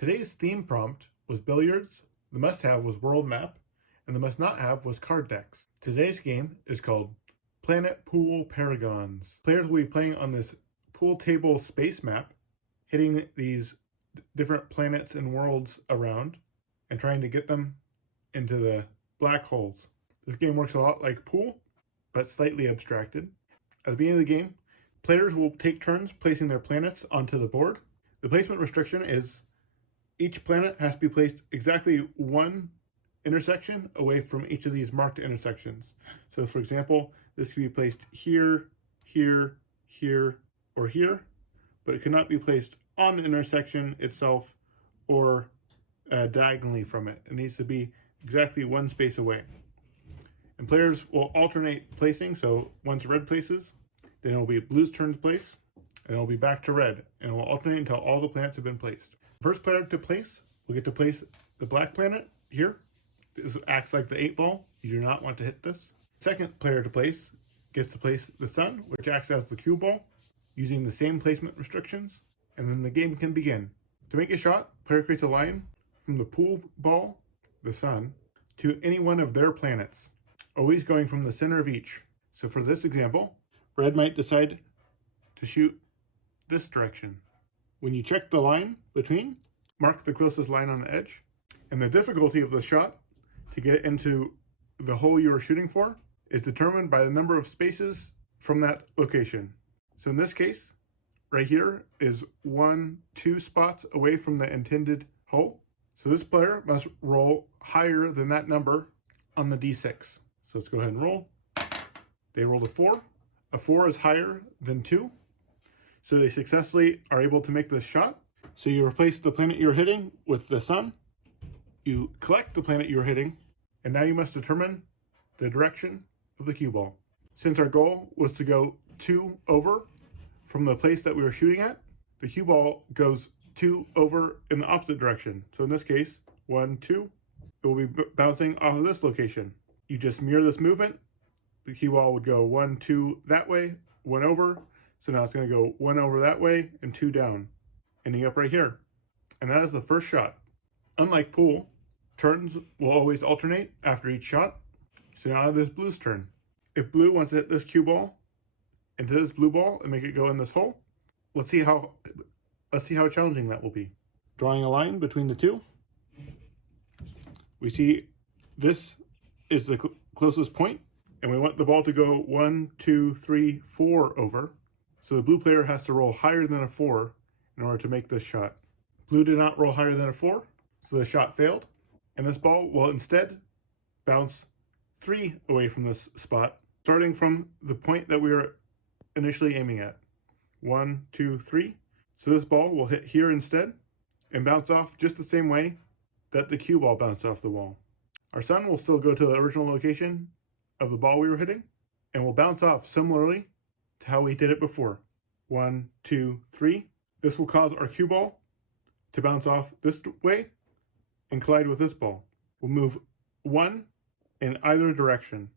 Today's theme prompt was billiards, the must-have was world map, and the must-not-have was card decks. Today's game is called Planet Pool Paragons. Players will be playing on this pool table space map, hitting these different planets and worlds around, and trying to get them into the black holes. This game works a lot like pool, but slightly abstracted. At the beginning of the game, players will take turns placing their planets onto the board. The placement restriction is each planet has to be placed exactly one intersection away from each of these marked intersections. So for example, this can be placed here, here, here, or here, but it cannot be placed on the intersection itself or diagonally from it. It needs to be exactly one space away. And players will alternate placing, so once red places, then it will be blue's turn to place, and it will be back to red, and it will alternate until all the planets have been placed. First player to place will get to place the black planet here. This acts like the 8-ball. You do not want to hit this. Second player to place gets to place the sun, which acts as the cue ball, using the same placement restrictions, and then the game can begin. To make a shot, player creates a line from the pool ball, the sun, to any one of their planets, always going from the center of each. So for this example, red might decide to shoot this direction. When you check the line between, mark the closest line on the edge, and the difficulty of the shot to get into the hole you are shooting for is determined by the number of spaces from that location. So in this case, right here is 2 spots away from the intended hole. So this player must roll higher than that number on the d6. So let's go ahead and roll. They rolled a 4. A 4 is higher than 2. So they successfully are able to make this shot. So you replace the planet you're hitting with the sun. You collect the planet you're hitting, and now you must determine the direction of the cue ball. Since our goal was to go 2 over from the place that we were shooting at, the cue ball goes 2 over in the opposite direction. So in this case, 1, 2, it will be bouncing off of this location. You just mirror this movement. The cue ball would go 1, 2 that way, 1 over. So now it's going to go 1 over that way and 2 down, ending up right here. And that is the first shot. Unlike pool, turns will always alternate after each shot. So now it is blue's turn. If blue wants to hit this cue ball into this blue ball and make it go in this hole, let's see how challenging that will be. Drawing a line between the two, we see this is the closest point, and we want the ball to go 1, 2, 3, 4 over. So the blue player has to roll higher than a 4 in order to make this shot. Blue did not roll higher than a 4, so the shot failed. And this ball will instead bounce 3 away from this spot, starting from the point that we were initially aiming at. 1, 2, 3. So this ball will hit here instead and bounce off just the same way that the cue ball bounced off the wall. Our sun will still go to the original location of the ball we were hitting and will bounce off similarly to how we did it before. 1, 2, 3. This will cause our cue ball to bounce off this way and collide with this ball. We'll move 1 in either direction.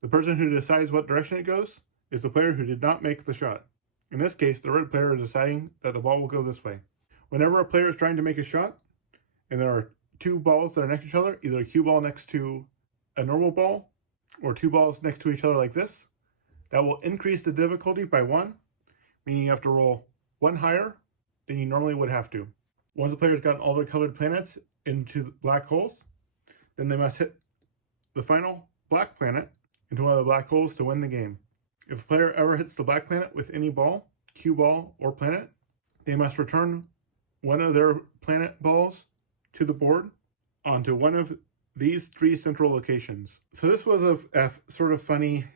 The person who decides what direction it goes is the player who did not make the shot. In this case, the red player is deciding that the ball will go this way. Whenever a player is trying to make a shot, and there are 2 balls that are next to each other, either a cue ball next to a normal ball, or 2 balls next to each other like this, that will increase the difficulty by 1, meaning you have to roll 1 higher than you normally would have to. Once the player's gotten all their colored planets into the black holes, then they must hit the final black planet into one of the black holes to win the game. If a player ever hits the black planet with any ball, cue ball, or planet, they must return one of their planet balls to the board onto one of these 3 central locations. So this was a sort of funny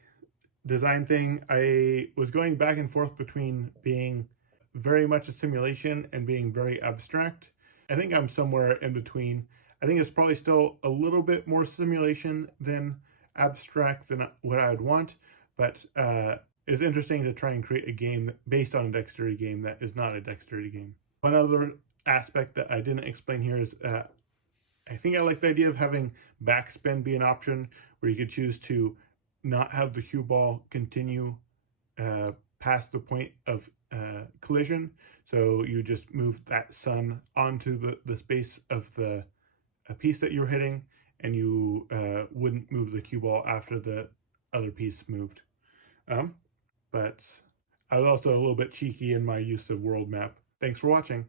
design thing. I was going back and forth between being very much a simulation and being very abstract. I think I'm somewhere in between. I think it's probably still a little bit more simulation than abstract than what I would want, but it's interesting to try and create a game based on a dexterity game that is not a dexterity game. One other aspect that I didn't explain here is I think I like the idea of having backspin be an option where you could choose to not have the cue ball continue past the point of collision. So you just move that sun onto the space of the piece that you were hitting, and you wouldn't move the cue ball after the other piece moved. But I was also a little bit cheeky in my use of world map. Thanks for watching.